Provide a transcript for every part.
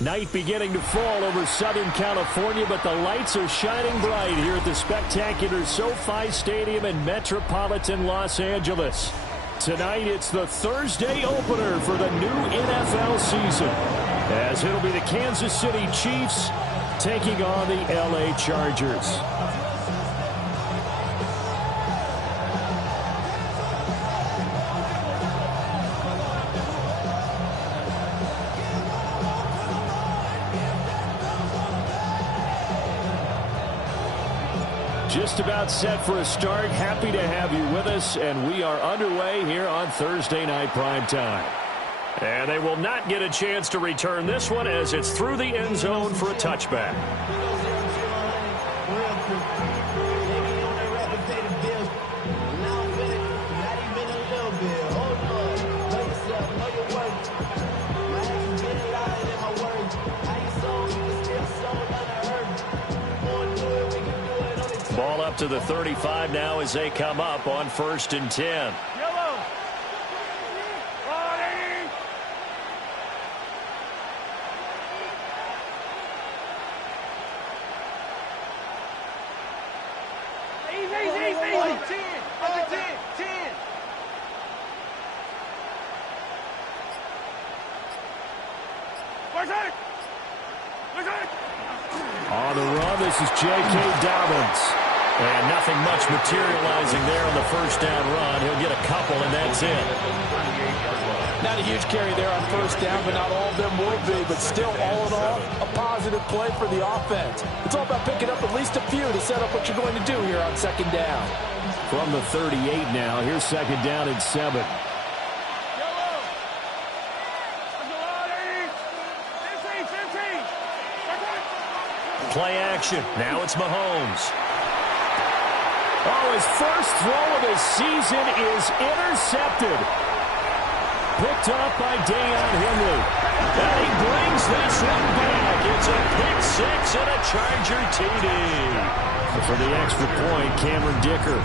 Night beginning to fall over Southern California, but the lights are shining bright here at the spectacular SoFi Stadium in metropolitan Los Angeles. Tonight, it's the Thursday opener for the new NFL season, as it'll be the Kansas City Chiefs taking on the LA Chargers. Just about set for a start. Happy to have you with us, and we are underway here on Thursday Night Primetime. And they will not get a chance to return this one as it's through the end zone for a touchback. Ball up to the 35 now as they come up on 1st and 10. On the run, this is J.K. Dobbins. And nothing much materializing there on the first down run. He'll get a couple, and that's it. Not a huge carry there on first down, but not all of them will be. But still, all in all, a positive play for the offense. It's all about picking up at least a few to set up what you're going to do here on second down. From the 38 now, here's second down and 7. Play action. Now it's Mahomes. Oh, his first throw of the season is intercepted. Picked up by Deion Henry. And he brings this one back. It's a pick six and a Charger TD. For the extra point, Cameron Dicker.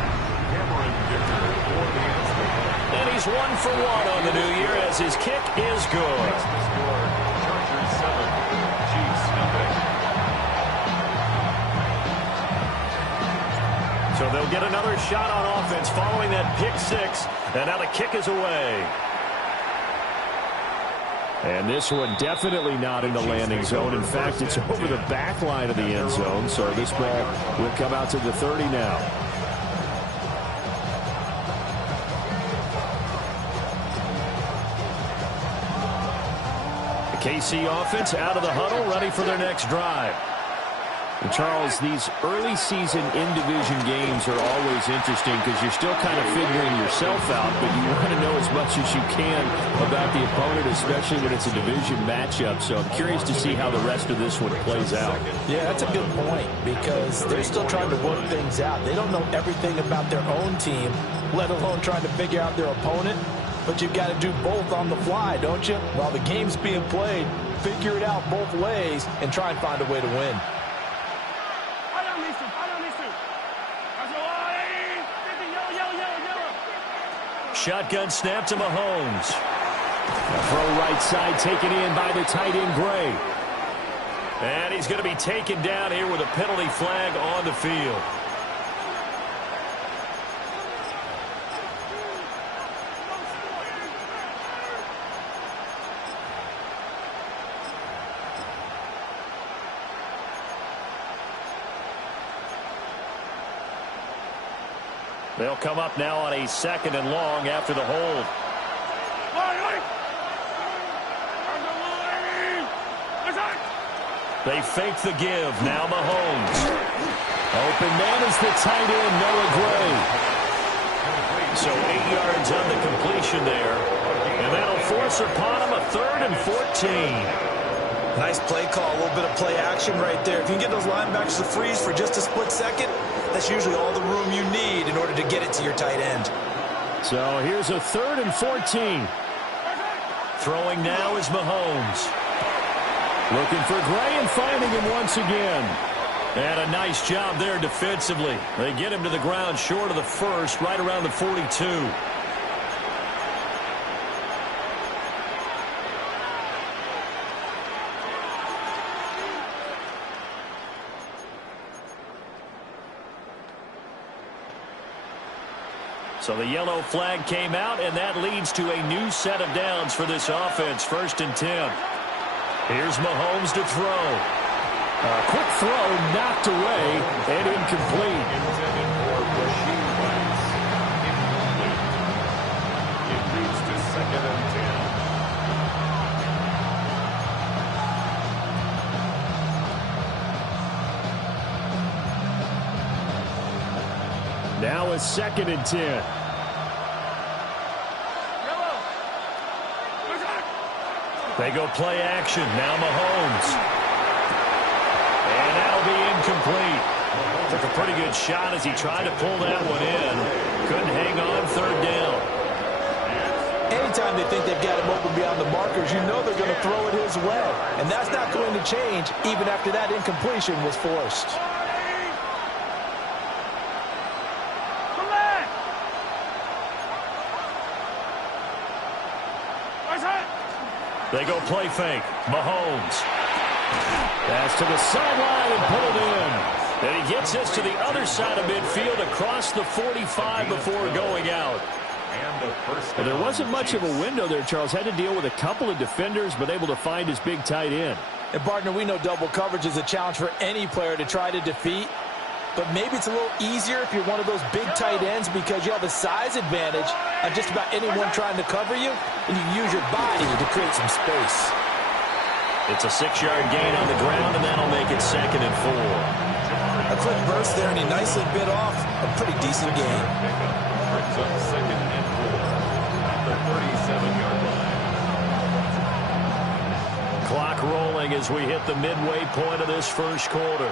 And he's 1 for 1 on the new year as his kick is good. So they'll get another shot on offense following that pick six. And now the kick is away. And this one definitely not in the landing zone. In fact, it's over the back line of the end zone. So this ball will come out to the 30 now. The KC offense out of the huddle, ready for their next drive. And Charles, these early season in-division games are always interesting because you're still kind of figuring yourself out, but you want to know as much as you can about the opponent, especially when it's a division matchup. So I'm curious to see how the rest of this one plays out. Yeah, that's a good point because they're still trying to work things out. They don't know everything about their own team, let alone trying to figure out their opponent. But you've got to do both on the fly, don't you? While the game's being played, figure it out both ways and try and find a way to win. Shotgun snap to Mahomes. A throw right side taken in by the tight end Gray. And he's going to be taken down here with a penalty flag on the field. They'll come up now on a 2nd and long after the hold. They fake the give. Now Mahomes. Open man is the tight end, Noah Gray. So 8 yards on the completion there. And that'll force upon him a 3rd and 14. Nice play call, a little bit of play action right there. If you can get those linebackers to freeze for just a split second, that's usually all the room you need in order to get it to your tight end. So here's a 3rd and 14. Throwing now is Mahomes. Looking for Gray and finding him once again. And a nice job there defensively. They get him to the ground short of the first, right around the 42. So the yellow flag came out, and that leads to a new set of downs for this offense. 1st and 10. Here's Mahomes to throw. A quick throw knocked away and incomplete. It moves to 2nd and 10. Now it's 2nd and 10. They go play action. Now Mahomes. And that'll be incomplete. Took a pretty good shot as he tried to pull that one in. Couldn't hang on. 3rd down. Anytime they think they've got him open beyond the markers, you know they're going to throw it his way. And that's not going to change even after that incompletion was forced. They go play fake. Mahomes. Pass to the sideline and pulled in. And he gets this to the other side of midfield across the 45 before going out. And there wasn't much of a window there, Charles. Had to deal with a couple of defenders, but able to find his big tight end. And, partner, we know double coverage is a challenge for any player to try to defeat. But maybe it's a little easier if you're one of those big tight ends because you have a size advantage on just about anyone trying to cover you, and you use your body to create some space. It's a 6-yard gain on the ground, and that'll make it 2nd and 4. A quick burst there, and he nicely bit off a pretty decent gain. Brings up 2nd and 4 at the 37-yard line. Clock rolling as we hit the midway point of this 1st quarter.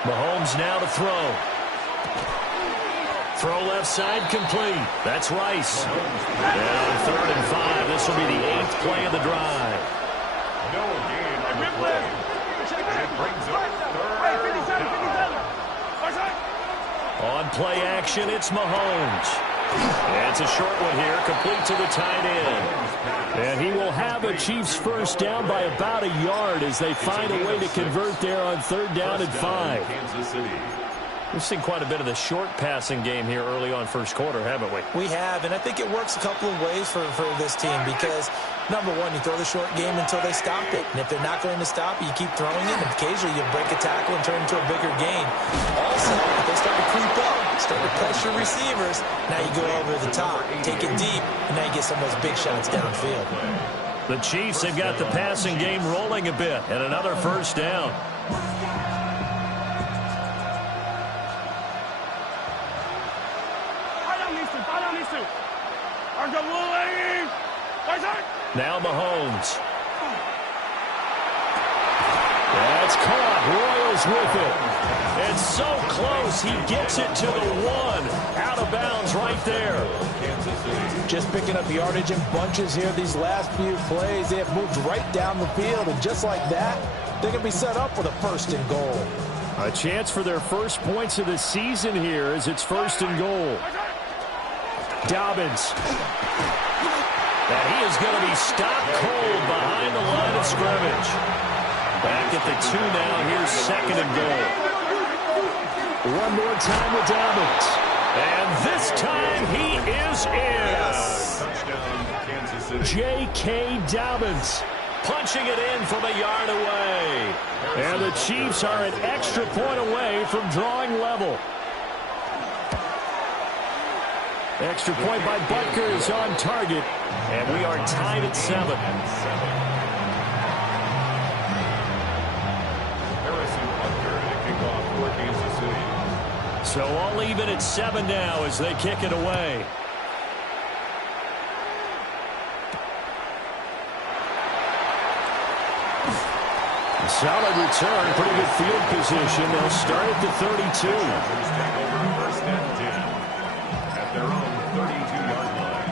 Mahomes now to throw. Throw left side complete. That's Rice. And on 3rd and 5, this will be the 8th play of the drive. No gain on the play. It brings up 3rd down. On play action, it's Mahomes. And it's a short one here, complete to the tight end. And he will have a Chiefs 1st down by about a yard as they find a way to convert there on 3rd down and 5. Kansas City. We've seen quite a bit of the short passing game here early on 1st quarter, haven't we? We have, and I think it works a couple of ways for this team because, number one, you throw the short game until they stop it. And if they're not going to stop it, you keep throwing it, and occasionally you break a tackle and turn it into a bigger gain. Also, if they start to creep up, start to pressure receivers, now you go over the top, take it deep, and now you get some of those big shots downfield. The Chiefs have got the passing game rolling a bit, and another 1st down. Now Mahomes. That's caught. Royals with it. It's so close. He gets it to the 1. Out of bounds right there. Just picking up yardage in bunches here these last few plays. They have moved right down the field, and just like that, they're going to be set up for the 1st and goal. A chance for their first points of the season here as it's 1st and goal. Dobbins. And he is going to be stopped cold behind the line of scrimmage. Back at the 2 now. Here's 2nd and goal. One more time with Dobbins. And this time he is in. Touchdown, Kansas City. J.K. Dobbins punching it in from a yard away. And the Chiefs are an extra point away from drawing level. Extra point by Butker is on target, and we are tied at 7. Harrison Butker to kick off for Kansas City. So all even at 7 now as they kick it away. Solid return, pretty good field position. They'll start at the 32. Take over 1st and 10 at their own 32-yard line.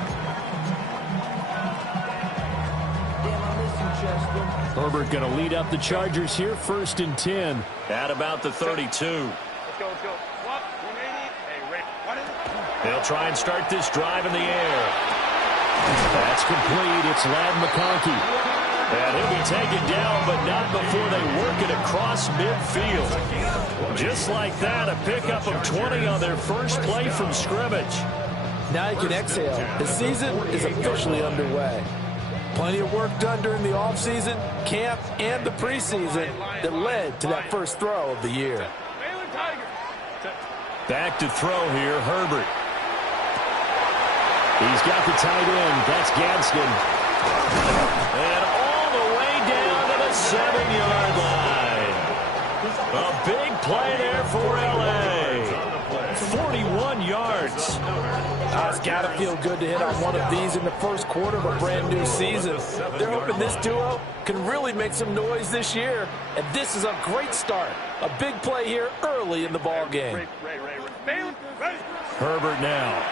Herbert going to lead up the Chargers here, 1st and 10 at about the 32. Let's go. What? 180. Hey, Rick. What is it? They'll try and start this drive in the air. That's complete. It's Ladd McConkey. And he'll be taken down, but not before they work it across midfield. Just like that, a pickup of 20 on their first play from scrimmage. Now you can exhale. The season is officially underway. Plenty of work done during the offseason, camp, and the preseason that led to that first throw of the year. Back to throw here, Herbert. He's got the tight end. That's Gadsden. And all the way down to the 7-yard line. A big play there for L.A. 41 yards. It's got to feel good to hit on one of these in the first quarter of a brand new season. They're hoping this duo can really make some noise this year, and this is a great start. A big play here early in the ball game. Herbert now.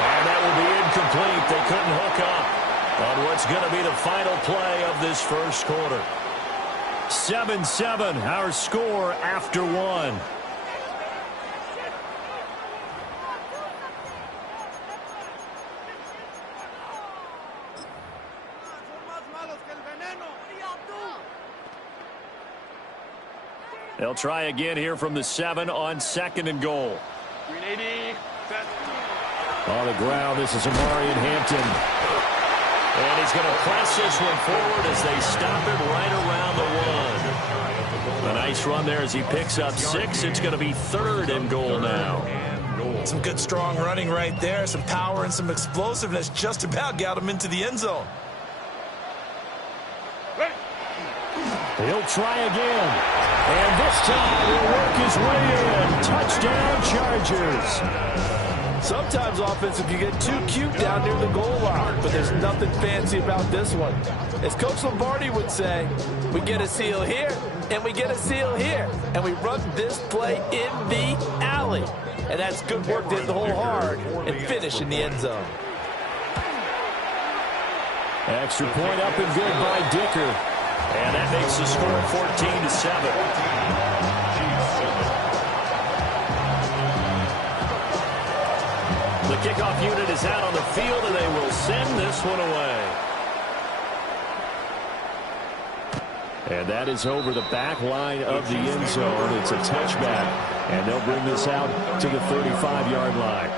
And that will be incomplete. They couldn't hook up on what's going to be the final play of this first quarter. 7-7, our score after one. They'll try again here from the 7 on 2nd and goal. 380, set. On the ground, this is Amari in Hampton. And he's going to press this one forward as they stop it right around the 1. A nice run there as he picks up 6. It's going to be 3rd and goal now. Some good strong running right there. Some power and some explosiveness just about got him into the end zone. He'll try again. And this time he'll work his way in. Touchdown, Chargers. Sometimes offensive can get too cute down near the goal line, but there's nothing fancy about this one. As Coach Lombardi would say, we get a seal here, and we get a seal here, and we run this play in the alley. And that's good work to hit the hole hard and finish in the end zone. Extra point up and good by Dicker. And that makes the score 14-7. The kickoff unit is out on the field, and they will send this one away. And that is over the back line of the end zone. It's a touchback, and they'll bring this out to the 35-yard line.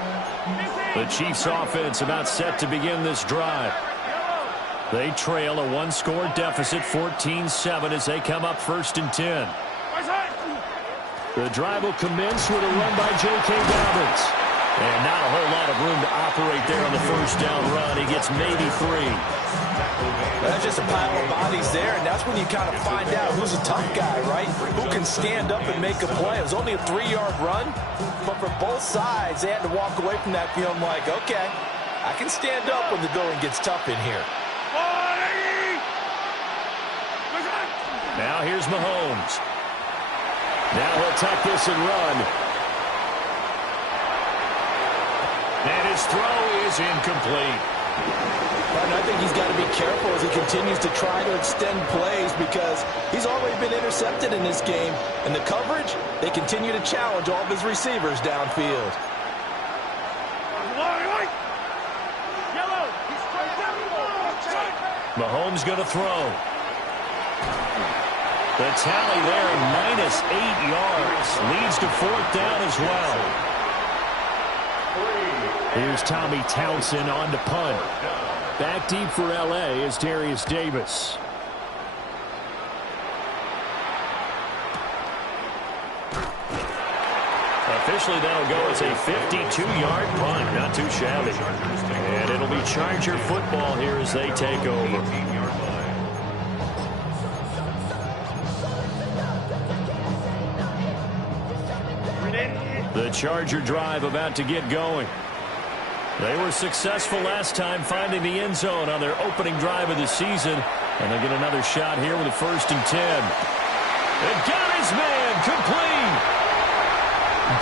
The Chiefs offense about set to begin this drive. They trail a 1-score deficit, 14-7, as they come up 1st and 10. The drive will commence with a run by J.K. Dobbins. And not a whole lot of room to operate there on the first down run. He gets maybe 3. That's just a pile of bodies there, and that's when you kind of find out who's a tough guy, right? Who can stand up and make a play. It was only a 3-yard run, but for both sides, they had to walk away from that feeling like, okay, I can stand up when the going gets tough in here. Now here's Mahomes. Now he'll tuck this and run. And his throw is incomplete. And I think he's got to be careful as he continues to try to extend plays because he's already been intercepted in this game. And the coverage, they continue to challenge all of his receivers downfield. Mahomes going to throw. The tally there, -8 yards. Leads to 4th down as well. Here's Tommy Townsend on to punt. Back deep for L.A. is Darius Davis. Officially, that'll go as a 52-yard punt. Not too shabby. And it'll be Charger football here as they take over. The Charger drive about to get going. They were successful last time finding the end zone on their opening drive of the season. And they get another shot here with a 1st and 10. And got his man complete.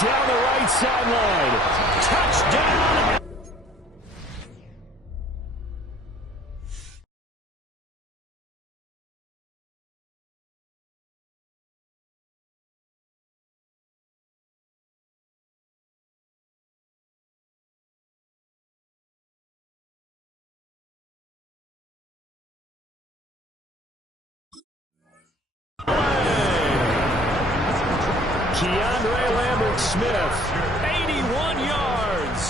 Down the right sideline. Touchdown. Keandre Lambert-Smith, 81 yards.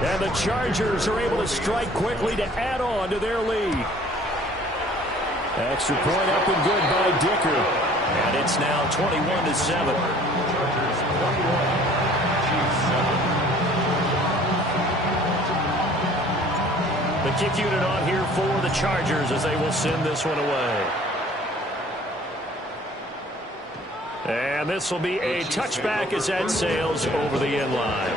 And the Chargers are able to strike quickly to add on to their lead. Extra point up and good by Dicker. And it's now 21-7. The kick unit on here for the Chargers as they will send this one away. And this will be a touchback as that sails over the end line.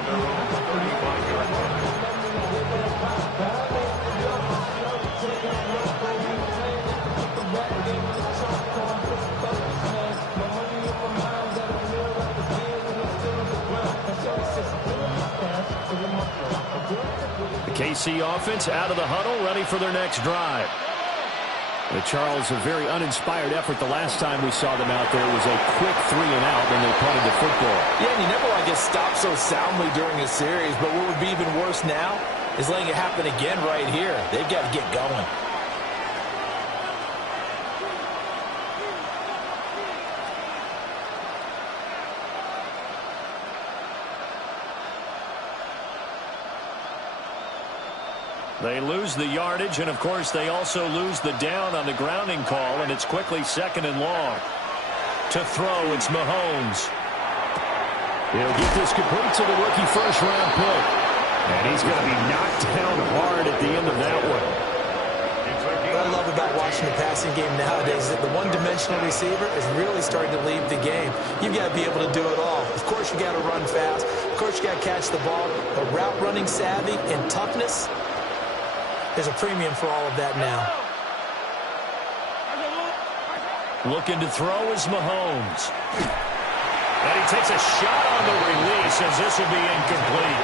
The KC offense out of the huddle, ready for their next drive. The Charles, a very uninspired effort. The last time we saw them out there was a quick 3-and-out when they punted the football. Yeah, and you never want to get stopped so soundly during a series, but what would be even worse now is letting it happen again right here. They've got to get going. They lose the yardage, and of course they also lose the down on the grounding call, and it's quickly 2nd and long. To throw, it's Mahomes. He'll get this complete to the rookie first-round pick. And he's going to be knocked down hard at the end of that one. What I love about watching the passing game nowadays is that the one-dimensional receiver is really starting to leave the game. You've got to be able to do it all. Of course, you got to run fast. Of course, you got to catch the ball. But route running savvy and toughness, there's a premium for all of that now. Looking to throw is Mahomes. And he takes a shot on the release as this will be incomplete.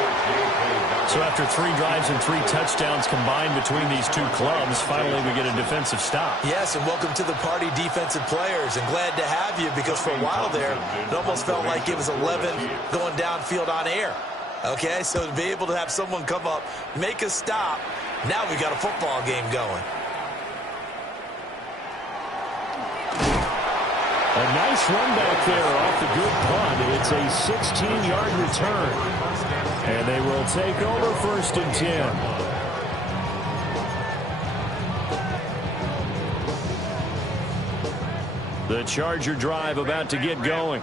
So after 3 drives and 3 touchdowns combined between these two clubs, finally we get a defensive stop. Yes, and welcome to the party, defensive players. And glad to have you, because for a while there, it almost felt like it was 11 going downfield on air. Okay, so to be able to have someone come up, make a stop, now we got a football game going. A nice run back there off the good punt. It's a 16-yard return. And they will take over 1st and 10. The Charger drive about to get going.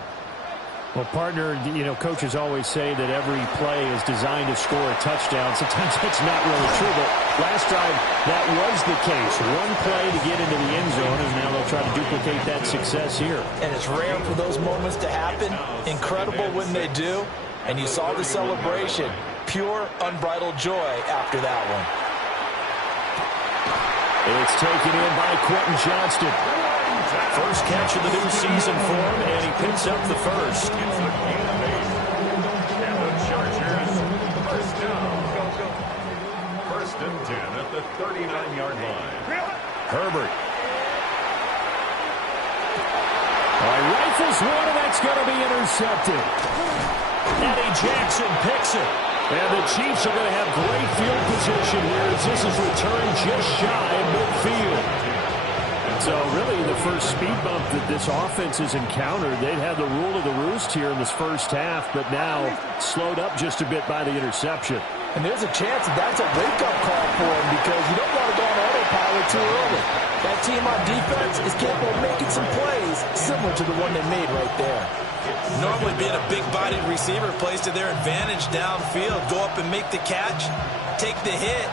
Well, partner, you know, coaches always say that every play is designed to score a touchdown. Sometimes that's not really true, but last drive, that was the case. One play to get into the end zone, and now they'll try to duplicate that success here. And it's rare for those moments to happen. Incredible when they do. And you saw the celebration. Pure, unbridled joy after that one. It's taken in by Quentin Johnston. First catch of the new season for him, and he picks up the first. And the Chargers, first down. 1st and 10 at the 39-yard line. Herbert. Rifles one, and that's going to be intercepted. Eddie Jackson picks it. And the Chiefs are going to have great field position here as this is returned just shy of midfield. So really the first speed bump that this offense has encountered, they'd have the rule of the roost here in this first half, but now slowed up just a bit by the interception. And there's a chance that that's a wake-up call for him, because you don't want to go on autopilot too early. That team on defense is capable of making some plays similar to the one they made right there. Normally being a big-bodied receiver plays to their advantage downfield. Go up and make the catch, take the hit,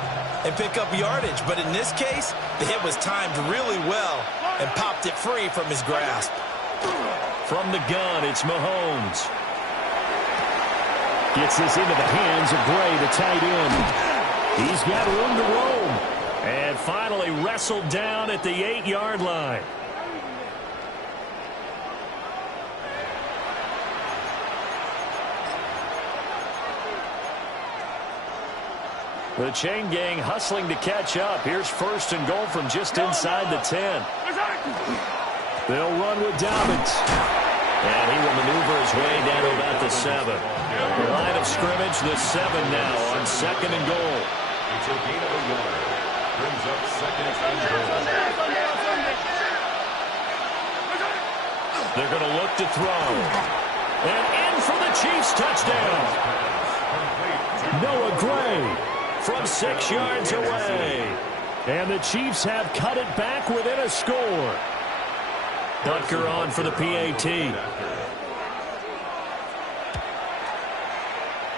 and pick up yardage. But in this case, the hit was timed really well and popped it free from his grasp. From the gun, it's Mahomes. Gets this into the hands of Gray, the tight end. He's got room to roam. And finally wrestled down at the 8-yard line. The chain gang hustling to catch up. Here's 1st and goal from just inside the 10. They'll run with Dobbins. And he will maneuver his way down to about the 7. The line of scrimmage, the 7 now on 2nd and goal. It's a gain of a yard. Brings up 2nd and goal. They're going to look to throw. And in for the Chiefs touchdown. Noah Gray from 6 yards away. And the Chiefs have cut it back within a score. Butker on for the PAT.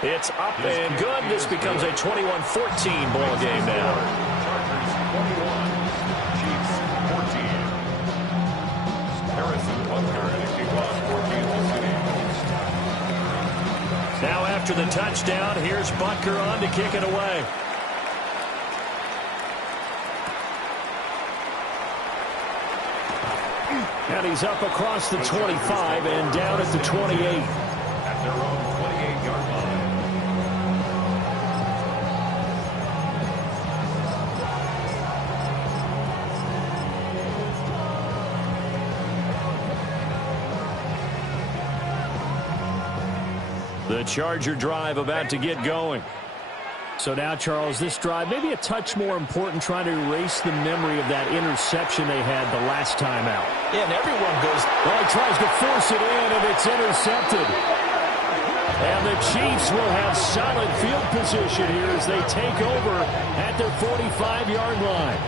It's up and good. This becomes a 21-14 ball game now. Chargers 21, Chiefs 14. Harrison Butker and a kickoff for Kansas City. Now after the touchdown, here's Butker on to kick it away. And he's up across the 25 and down at the 28. At their own 28-yard line. The Charger drive about to get going. So now, Charles, this drive maybe a touch more important, trying to erase the memory of that interception they had the last time out. Yeah, and everyone goes. Well, he tries to force it in, and it's intercepted. And the Chiefs will have solid field position here as they take over at their 45-yard line.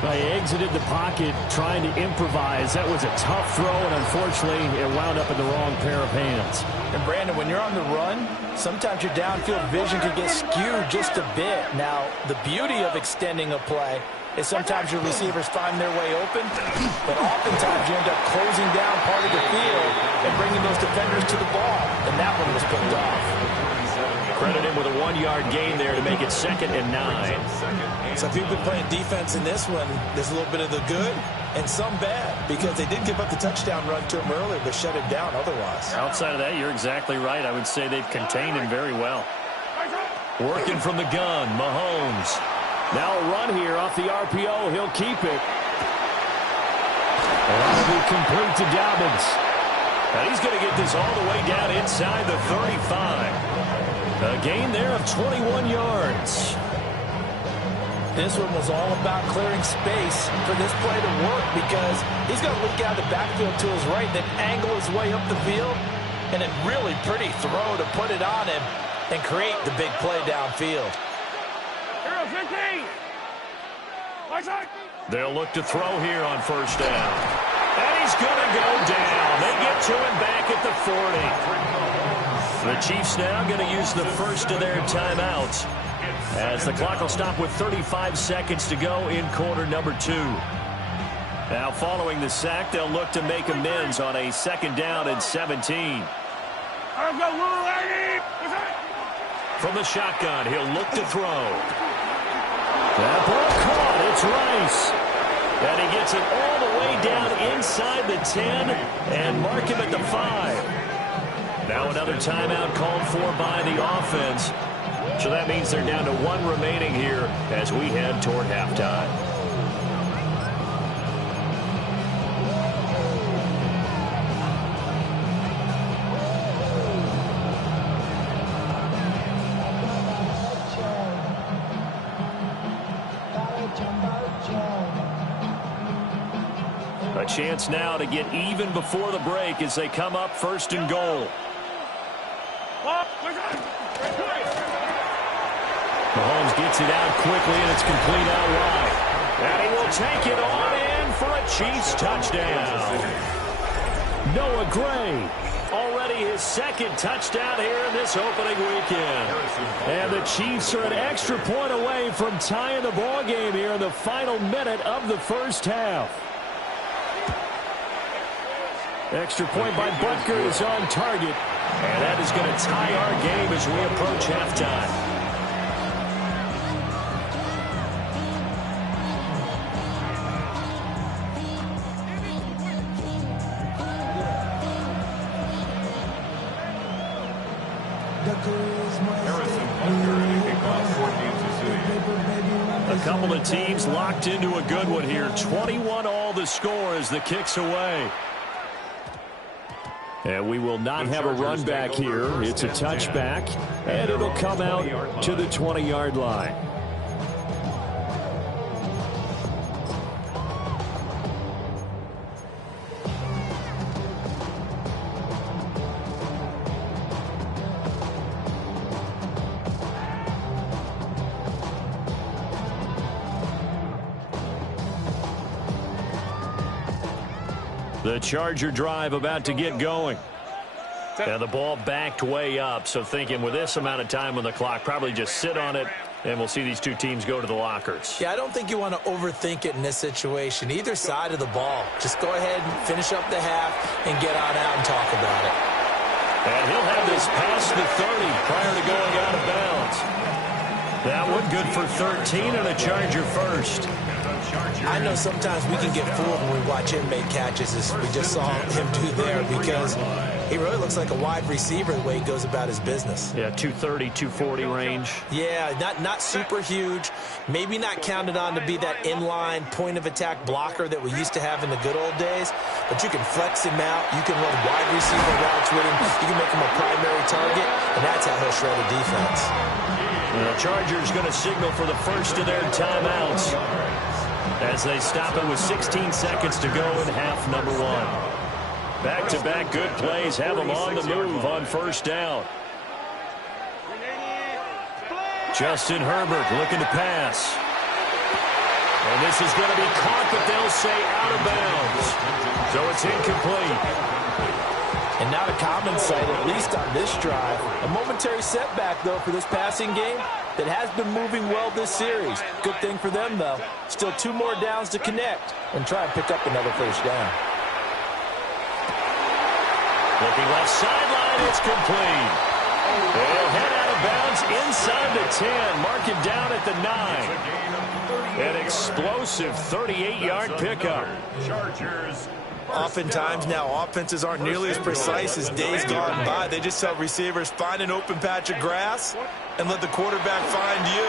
They exited the pocket trying to improvise. That was a tough throw, and unfortunately, it wound up in the wrong pair of hands. And, Brandon, when you're on the run, sometimes your downfield vision can get skewed just a bit. Now, the beauty of extending a play is sometimes your receivers find their way open, but oftentimes you end up closing down part of the field and bringing those defenders to the ball, and that one was picked off. Credit him with a 1-yard gain there to make it 2nd and 9. So if you've been playing defense in this one, there's a little bit of the good and some bad, because they did give up the touchdown run to him earlier, but shut it down otherwise. Outside of that, you're exactly right. I would say they've contained him very well. Working from the gun, Mahomes. Now a run here off the RPO. He'll keep it. That'll be complete to Dobbins. And he's going to get this all the way down inside the 35. A gain there of 21 yards. This one was all about clearing space for this play to work, because he's going to look out the backfield to his right, then angle his way up the field, and a really pretty throw to put it on him and create the big play downfield. Hero 15. They'll look to throw here on first down. And he's going to go down. They get to him back at the 40. The Chiefs now going to use the first of their timeouts, as the clock will stop with 35 seconds to go in quarter number 2. Now following the sack, they'll look to make amends on a 2nd down and 17. From the shotgun, he'll look to throw. That ball caught. It's Rice. And he gets it all the way down inside the 10 and mark him at the 5. Now another timeout called for by the offense. So that means they're down to 1 remaining here as we head toward halftime. A chance now to get even before the break as they come up 1st and goal. Mahomes gets it out quickly, and it's complete out wide. And he will take it on in for a Chiefs touchdown. Noah Gray, already his 2nd touchdown here in this opening weekend. And the Chiefs are an extra point away from tying the ball game here in the final minute of the first half. Extra point by Butker is on target. And that is going to tie our game as we approach halftime. A couple of teams locked into a good one here. 21-all the score as the kick's away. And we will not have a run back here. It's a touchback, and it'll come out to the 20-yard line. The Charger drive about to get going. And the ball backed way up, so thinking with this amount of time on the clock, probably just sit on it, and we'll see these two teams go to the lockers. Yeah, I don't think you want to overthink it in this situation. Either side of the ball. Just go ahead and finish up the half and get on out and talk about it. And he'll have this past the 30 prior to going out of bounds. That one good for 13 and a Charger first. I know sometimes we can get fooled when we watch him make catches, as we just saw him do there, because he really looks like a wide receiver the way he goes about his business. Yeah, 230, 240 range. Yeah, not super huge. Maybe not counted on to be that inline point-of-attack blocker that we used to have in the good old days, but you can flex him out. You can run wide receiver routes with him. You can make him a primary target, and that's how he'll shred a defense. The Chargers going to signal for the first of their timeouts as they stop it with 16 seconds to go in half number one. Back-to-back good plays have them on the move on first down. Justin Herbert looking to pass. And this is going to be caught, but they'll say out of bounds. So it's incomplete. And not a common sight, at least on this drive. A momentary setback, though, for this passing game that has been moving well this series. Good thing for them, though. Still 2 more downs to connect and try and pick up another first down. Looking left sideline, it's complete. They'll head out of bounds inside the 10, mark it down at the 9. An explosive 38-yard pickup. Chargers. Oftentimes now offenses aren't nearly as precise as days gone by. They just tell receivers, find an open patch of grass and let the quarterback find you.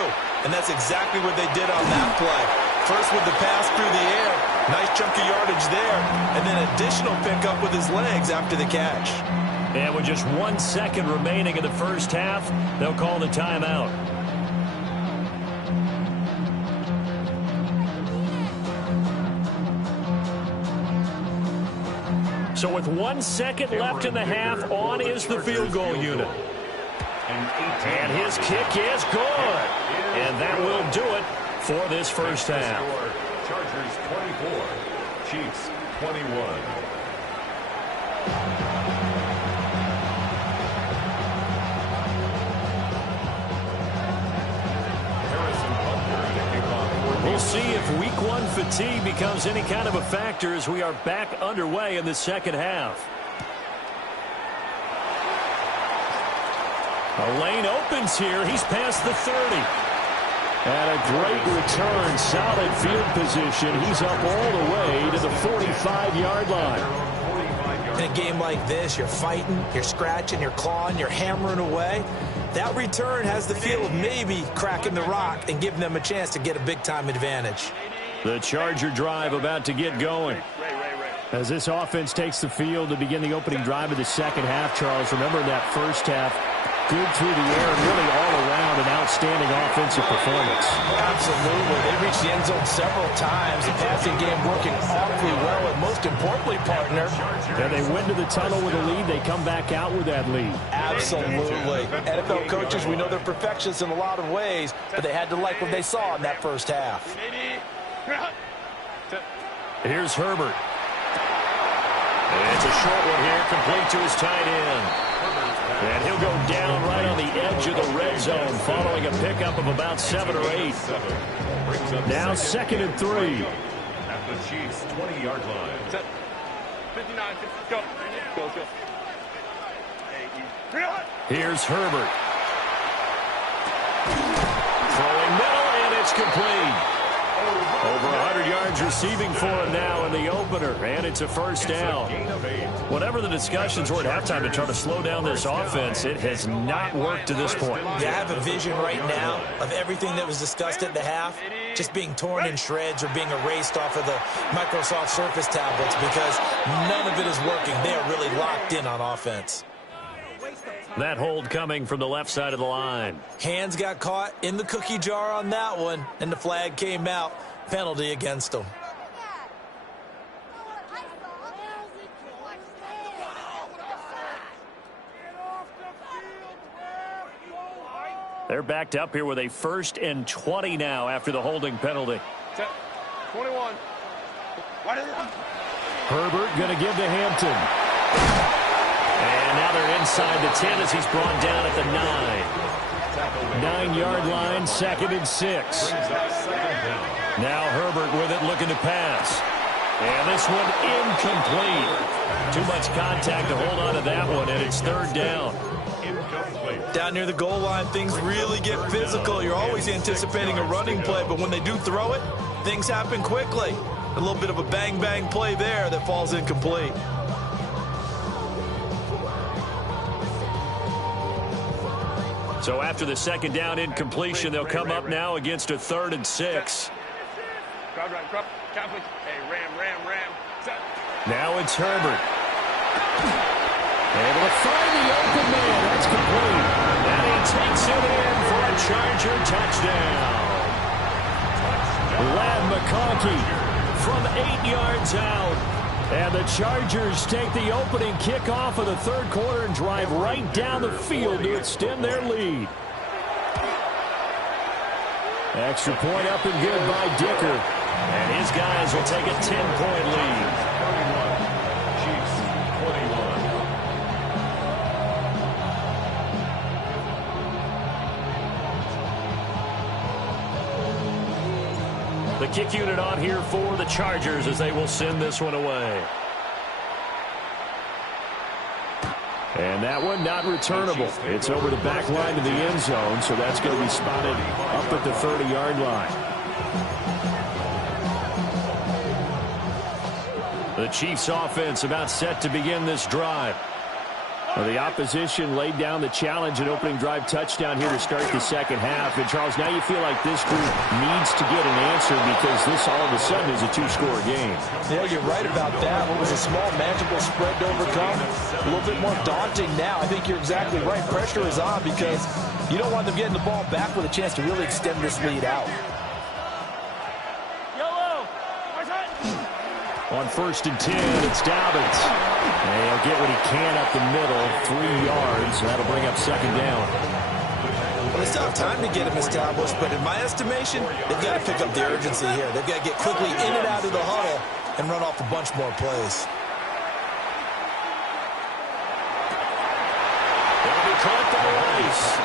And that's exactly what they did on that play. First with the pass through the air, nice chunk of yardage there, and then additional pickup with his legs after the catch. And with just 1 second remaining in the first half, they'll call the timeout. So with 1 second left in the half, on is the field goal unit. And his kick is good. And that will do it for this first half. Chargers 24, Chiefs 21. We'll see if week 1 fatigue becomes any kind of a factor as we are back underway in the second half. A lane opens here. He's past the 30. And a great return. Solid field position. He's up all the way to the 45-yard line. In a game like this, you're fighting, you're scratching, you're clawing, you're hammering away. That return has the feel of maybe cracking the rock and giving them a chance to get a big-time advantage. The Charger drive about to get going. As this offense takes the field to begin the opening drive of the second half, Charles, remember that first half, good through the air and really all around an outstanding offensive performance. Absolutely. They reached the end zone several times. The passing game working awfully well, and most importantly, partner. And they went to the tunnel with a lead. They come back out with that lead. Absolutely. NFL coaches, we know they're perfectionists in a lot of ways, but they had to like what they saw in that first half. Here's Herbert. And it's a short one here, complete to his tight end. And he'll go down right on the edge of the red zone following a pickup of about 7 or 8. Now 2nd and 3. At the Chiefs' 20-yard line. 59, go. Go. Here's Herbert. Throwing middle, and it's complete. Over 100 yards receiving for him now in the opener, and it's a first down. Whatever the discussions were at halftime to try to slow down this offense, it has not worked to this point. Yeah, I have a vision right now of everything that was discussed at the half just being torn in shreds or being erased off of the Microsoft Surface tablets because none of it is working. They are really locked in on offense. That hold coming from the left side of the line. Hands got caught in the cookie jar on that one, and the flag came out. Penalty against them. They're backed up here with a 1st and 20 now after the holding penalty. 21. Herbert going to give to Hampton. And now they're inside the 10 as he's brought down at the 9. 9-yard line, 2nd and 6. Now Herbert with it, looking to pass. And this one incomplete. Too much contact to hold on to that one, and it's 3rd down. Down near the goal line, things really get physical. You're always anticipating a running play, but when they do throw it, things happen quickly. A little bit of a bang-bang play there that falls incomplete. So after the 2nd down incompletion, they'll come up now against a 3rd and 6. Now it's Herbert. Able to find the open man. That's complete. And he takes it in for a Charger touchdown. Lad McConkey from 8 yards out. And the Chargers take the opening kickoff of the 3rd quarter and drive right down the field to extend their lead. Extra point up and good by Dicker. And his guys will take a 10-point lead. The kick unit on here for the Chargers as they will send this one away. And that one not returnable. It's over the back line of the end zone, so that's going to be spotted up at the 30-yard line. The Chiefs offense about set to begin this drive. Well, the opposition laid down the challenge and opening drive touchdown here to start the 2nd half. And, Charles, now you feel like this group needs to get an answer because this all of a sudden is a 2-score game. Yeah, you're right about that. What was a small, manageable spread to overcome, a little bit more daunting now. I think you're exactly right. Pressure is on because you don't want them getting the ball back with a chance to really extend this lead out. On 1st and 10, it's Dobbins. And he'll get what he can up the middle, 3 yards. That'll bring up 2nd down. Well, they still have time to get him established, but in my estimation, they've got to pick up the urgency here. They've got to get quickly in and out of the huddle and run off a bunch more plays. It'll be caught by Rice.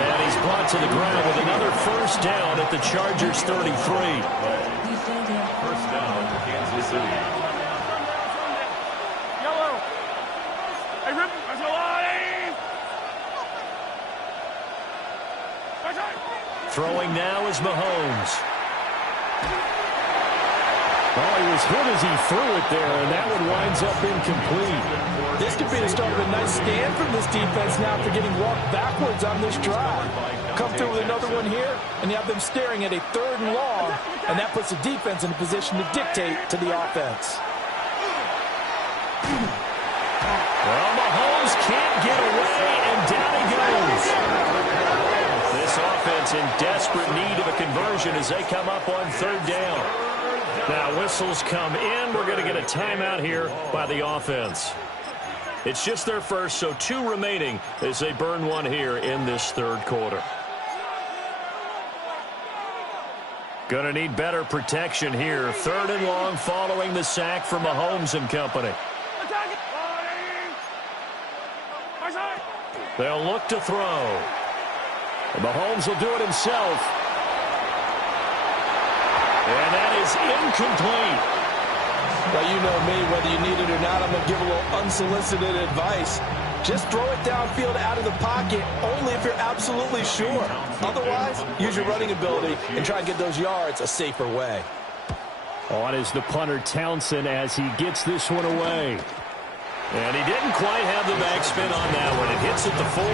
And he's brought to the ground with another 1st down at the Chargers' 33. 1st down, Kansas City. Yellow. Hey, Rip, let's go on. Throwing now is Mahomes. Oh, he was hit as he threw it there, and that one winds up incomplete. This could be the start of a nice stand from this defense now after getting walked backwards on this drive. Come through with another one here, and you have them staring at a 3rd and long, and that puts the defense in a position to dictate to the offense. Well, Mahomes can't get away, and down he goes. This offense in desperate need of a conversion as they come up on 3rd down. Now whistles come in. We're going to get a timeout here by the offense. It's just their first, so 2 remaining as they burn one here in this 3rd quarter. Going to need better protection here. 3rd and long following the sack from Mahomes and company. They'll look to throw. And Mahomes will do it himself. And that is incomplete. Well, you know me, whether you need it or not, I'm going to give a little unsolicited advice. Just throw it downfield out of the pocket, only if you're absolutely sure. Otherwise, use your running ability and try and get those yards a safer way. On is the punter Townsend as he gets this one away. And he didn't quite have the backspin on that one. It hits at the 4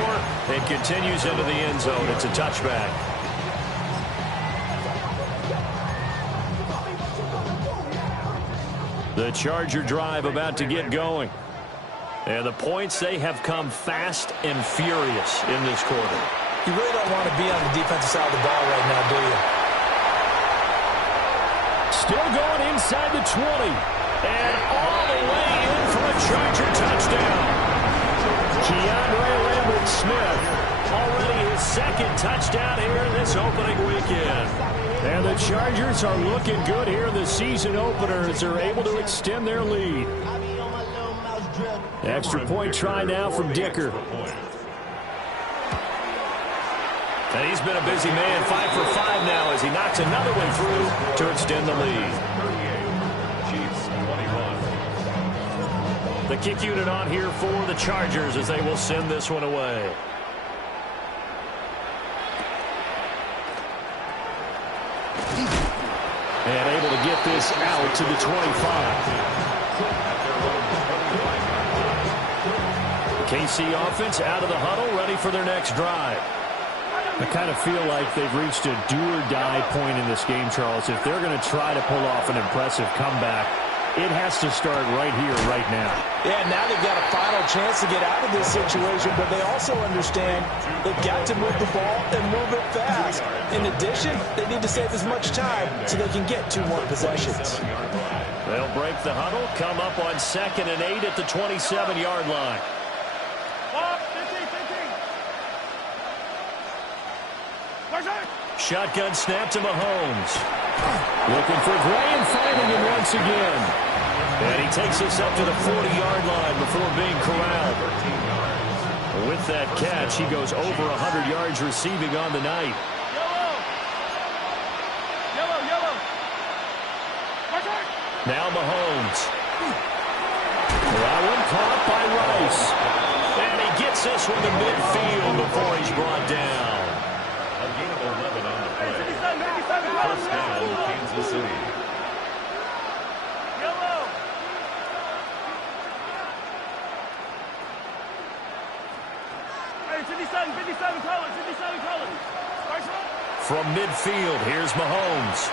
and continues into the end zone. It's a touchback. The Charger drive about to get going. And the points, they have come fast and furious in this quarter. You really don't want to be on the defensive side of the ball right now, do you? Still going inside the 20. And all the way in for a Charger touchdown. Keandre Lambert-Smith, already his 2nd touchdown here this opening weekend. And the Chargers are looking good here in the season opener as they're able to extend their lead. Extra point try now from Dicker. And he's been a busy man, 5 for 5 now as he knocks another one through to extend the lead. The kick unit on here for the Chargers as they will send this one away. And able to get this out to the 25. KC offense out of the huddle, ready for their next drive. I kind of feel like they've reached a do-or-die point in this game, Charles. If they're going to try to pull off an impressive comeback, it has to start right here, right now. Yeah, now they've got a final chance to get out of this situation, but they also understand they've got to move the ball and move it fast. In addition, they need to save as much time so they can get 2 more possessions. They'll break the huddle, come up on 2nd and 8 at the 27-yard line. Shotgun snap to Mahomes. Looking for Gray and finding him once again. And he takes us up to the 40-yard line before being corralled. With that catch, he goes over 100 yards receiving on the night. Now Mahomes. That one caught by Rice. And he gets this one to midfield before he's brought down. A gain of 11 on the play. First down, Kansas City. From midfield, here's Mahomes.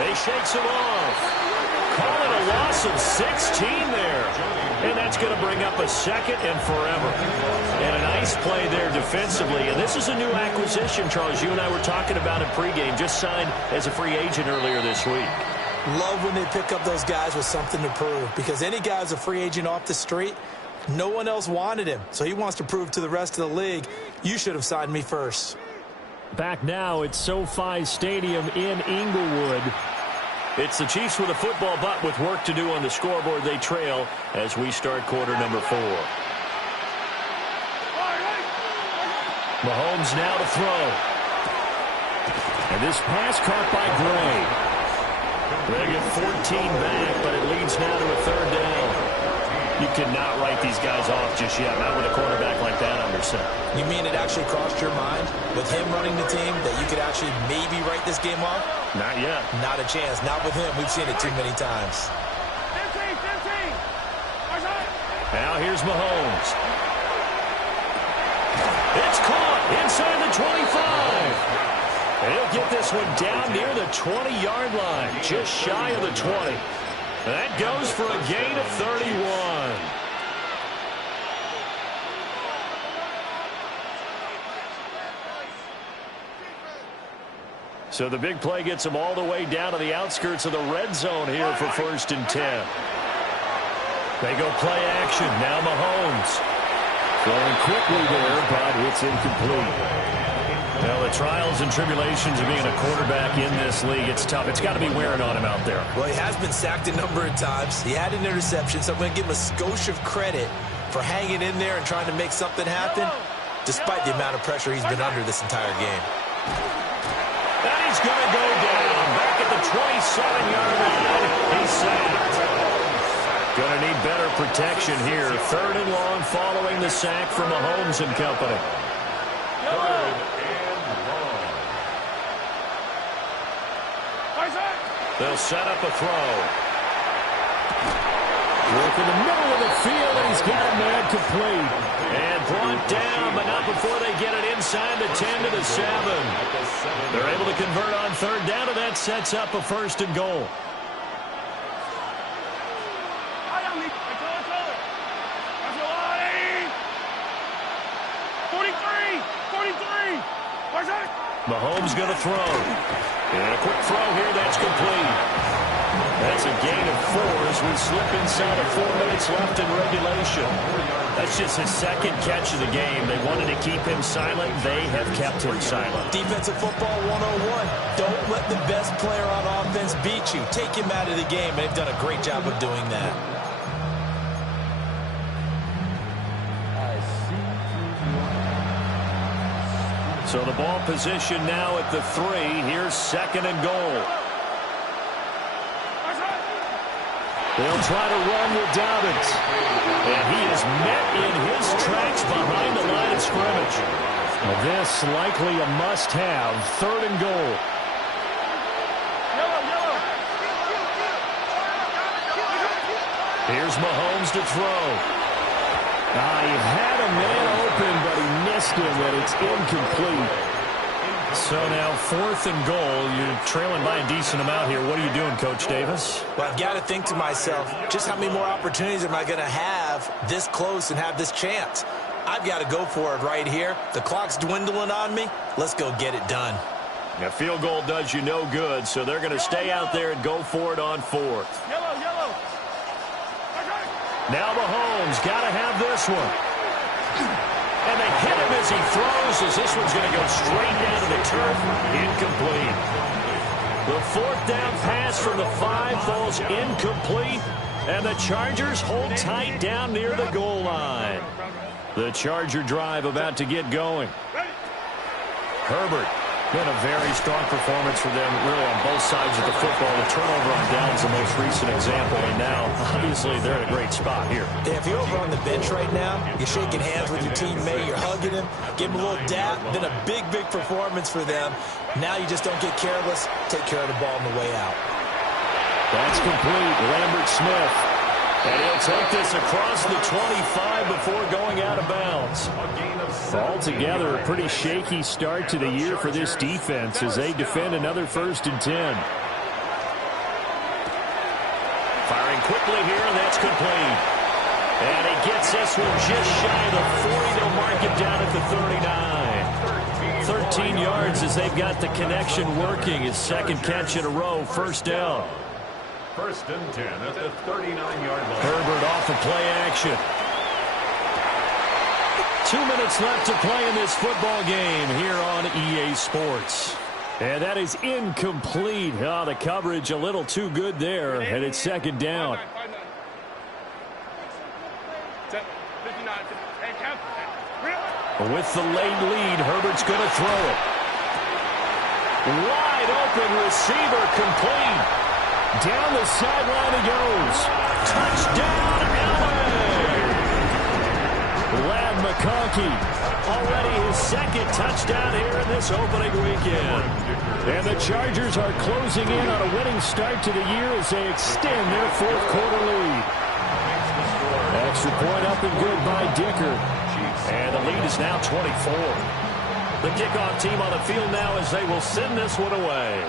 He shakes him off. Call it a loss of 16 there. And that's going to bring up a 2nd and forever. And a nice play there defensively. And this is a new acquisition, Charles. You and I were talking about it pregame. Just signed as a free agent earlier this week. Love when they pick up those guys with something to prove. Because any guy's a free agent off the street, no one else wanted him. So he wants to prove to the rest of the league, you should have signed me first. Back now at SoFi Stadium in Inglewood. It's the Chiefs with a football, but with work to do on the scoreboard. They trail as we start quarter number 4. Mahomes now to throw. And this pass caught by Gray. They get 14 back, but it leads now to a 3rd down. You cannot write these guys off just yet, not with a quarterback like that under center. You mean it actually crossed your mind with him running the team that you could actually maybe write this game off? Not yet. Not a chance. Not with him. We've seen it too many times. 15. Now here's Mahomes. It's caught inside the 25. He'll get this one down near the 20-yard line, just shy of the 20. That goes for a gain of 31. So the big play gets them all the way down to the outskirts of the red zone here for 1st and 10. They go play action. Now Mahomes. Throwing quickly there, but it's incomplete. Well, the trials and tribulations of being a quarterback in this league, it's tough. It's got to be wearing on him out there. Well, he has been sacked a number of times. He had an interception, so I'm going to give him a skosh of credit for hanging in there and trying to make something happen, despite the amount of pressure he's been under this entire game. And he's going to go down. Back at the 27-yard line. He's sacked. Going to need better protection here. 3rd and long following the sack from Mahomes and company. They'll set up a throw. Look in the middle of the field, and he's got a man complete. And brought down, but not before they get it inside the 10 to the 7. They're able to convert on 3rd down, and that sets up a 1st and goal. Mahomes going to throw. And a quick throw here, that's complete. That's a gain of 4 as we slip inside of 4 minutes left in regulation. That's just his second catch of the game. They wanted to keep him silent. They have kept him silent. Defensive football 101. Don't let the best player on offense beat you. Take him out of the game. They've done a great job of doing that. So the ball position now at the 3. Here's 2nd and goal. They'll try to run without it. And he is met in his tracks behind the line of scrimmage. Well, this likely a must-have. 3rd and goal. Here's Mahomes to throw. He had a man open, but he missed him, and it's incomplete. So now 4th and goal. You're trailing by a decent amount here. What are you doing, Coach Davis? Well, I've got to think to myself, just how many more opportunities am I going to have this close and have this chance? I've got to go for it right here. The clock's dwindling on me. Let's go get it done. A field goal does you no good, so they're going to stay out there and go for it on 4th. Yellow. Now Mahomes got to have this one. And they hit him as he throws, as this one's going to go straight down to the turf. Incomplete. The 4th down pass from the 5 falls incomplete. And the Chargers hold tight down near the goal line. The Charger drive about to get going. Herbert. Been a very strong performance for them, really, on both sides of the football. The turnover on downs the most recent example, and now, obviously, they're in a great spot here. Yeah, if you're over on the bench right now, you're shaking hands with your teammate, you're hugging him, give him a little dap. Been a big, big performance for them. Now you just don't get careless. Take care of the ball on the way out. That's complete. Lambert Smith. And he'll take this across the 25 before going out of bounds. Altogether, a pretty shaky start to the year for this defense as they defend another 1st and 10. Firing quickly here, and that's complete. And he gets this one just shy of the 40. They'll mark it down at the 39. 13 yards as they've got the connection working. His 2nd catch in a row, 1st down. 1st and 10 at the 39-yard line. Herbert off of play action. 2 minutes left to play in this football game here on EA Sports. And that is incomplete. The coverage a little too good there, and it's 2nd down. With the late lead, Herbert's going to throw it. Wide open receiver, complete. Down the sideline he goes. Touchdown, LA! Lad McConkey, already his 2nd touchdown here in this opening weekend. And the Chargers are closing in on a winning start to the year as they extend their 4th quarter lead. Extra point up and good by Dicker. And the lead is now 24. The kickoff team on the field now as they will send this one away.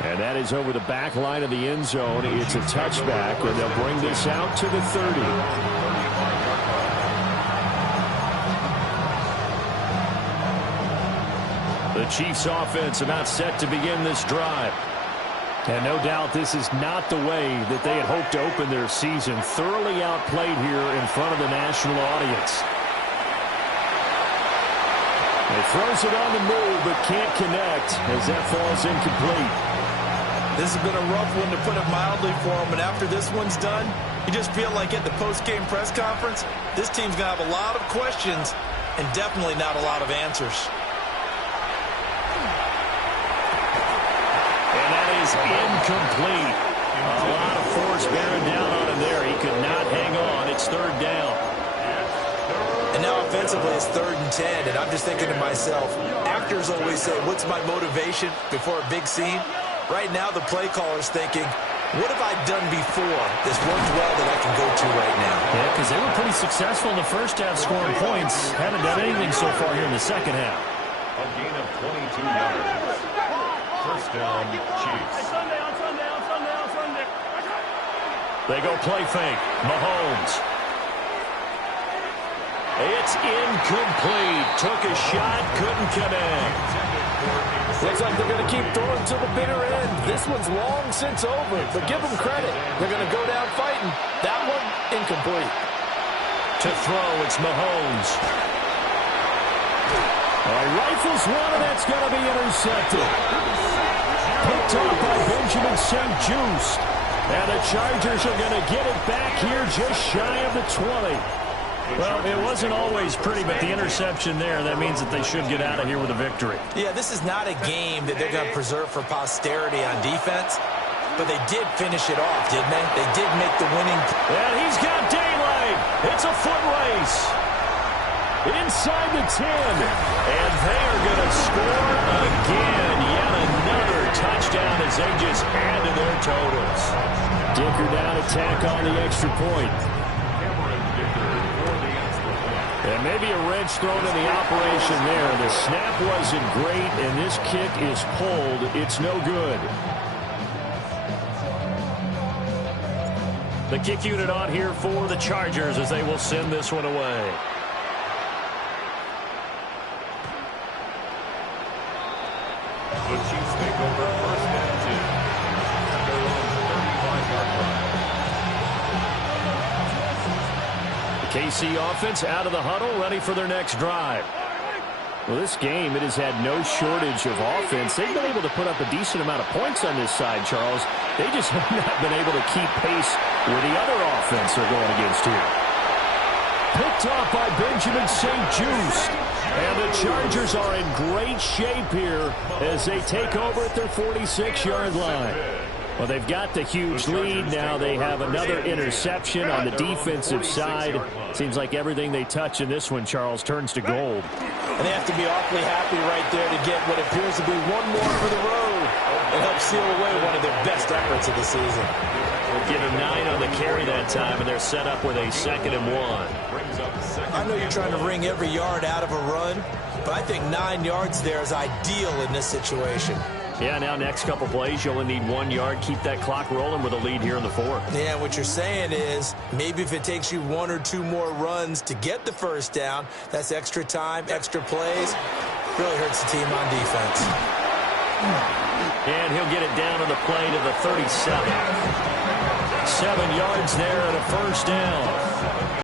And that is over the back line of the end zone. It's a touchback, and they'll bring this out to the 30. The Chiefs offense about set to begin this drive. And no doubt this is not the way that they had hoped to open their season. Thoroughly outplayed here in front of the national audience. He throws it on the move, but can't connect as that falls incomplete. This has been a rough one, to put it mildly, for him. And after this one's done, you just feel like at the post-game press conference, this team's going to have a lot of questions and definitely not a lot of answers. And that is incomplete. A lot of force bearing down on him there. He could not hang on. It's 3rd down. And now offensively, it's 3rd and 10. And I'm just thinking to myself, actors always say, what's my motivation before a big scene? Right now, the play caller's thinking, what have I done before that's worked well that I can go to right now? Yeah, because they were pretty successful in the 1st half scoring points. Haven't done anything so far here in the 2nd half. A gain of 22 yards. 1st down, Chiefs. They go play fake. Mahomes. It's incomplete. Took a shot, couldn't connect. Looks like they're going to keep throwing to the bitter end. This one's long since over, but give them credit. They're going to go down fighting. That one, incomplete. To throw, it's Mahomes. Rifles one, and that's going to be intercepted. Picked off by Benjamin St. Juste. And the Chargers are going to get it back here just shy of the 20. Well, it wasn't always pretty, but the interception there, that means that they should get out of here with a victory. Yeah, this is not a game that they're going to preserve for posterity on defense, but they did finish it off, didn't they? They did make the winning. And he's got daylight. It's a foot race. Inside the 10. And they are going to score again. Yet another touchdown as they just add to their totals. Dicker down attack on the extra point. And maybe a wrench thrown in the operation there. The snap wasn't great, and this kick is pulled. It's no good. The kick unit on here for the Chargers as they will send this one away. The Chiefs take over first and 10. Their own 35-yard line. The KC offense out of the huddle, ready for their next drive. Well, this game, it has had no shortage of offense. They've been able to put up a decent amount of points on this side, Charles. They just have not been able to keep pace with the other offense they're going against here. Picked off by Benjamin St. Juste. And the Chargers are in great shape here as they take over at their 46-yard line. Well, they've got the huge lead. Now they have another interception on the defensive side. Seems like everything they touch in this one, Charles, turns to gold. And they have to be awfully happy right there to get what appears to be one more for the road and help seal away one of their best efforts of the season. Get a 9 on the carry that time, and they're set up with a 2nd and 1. I know you're trying to wring every yard out of a run, but I think 9 yards there is ideal in this situation. Yeah, now next couple plays, you only need 1 yard. Keep that clock rolling with a lead here in the 4th. Yeah, what you're saying is maybe if it takes you 1 or 2 more runs to get the first down, that's extra time, extra plays. Really hurts the team on defense. And he'll get it down on the play to the 37. 7 yards there and a first down.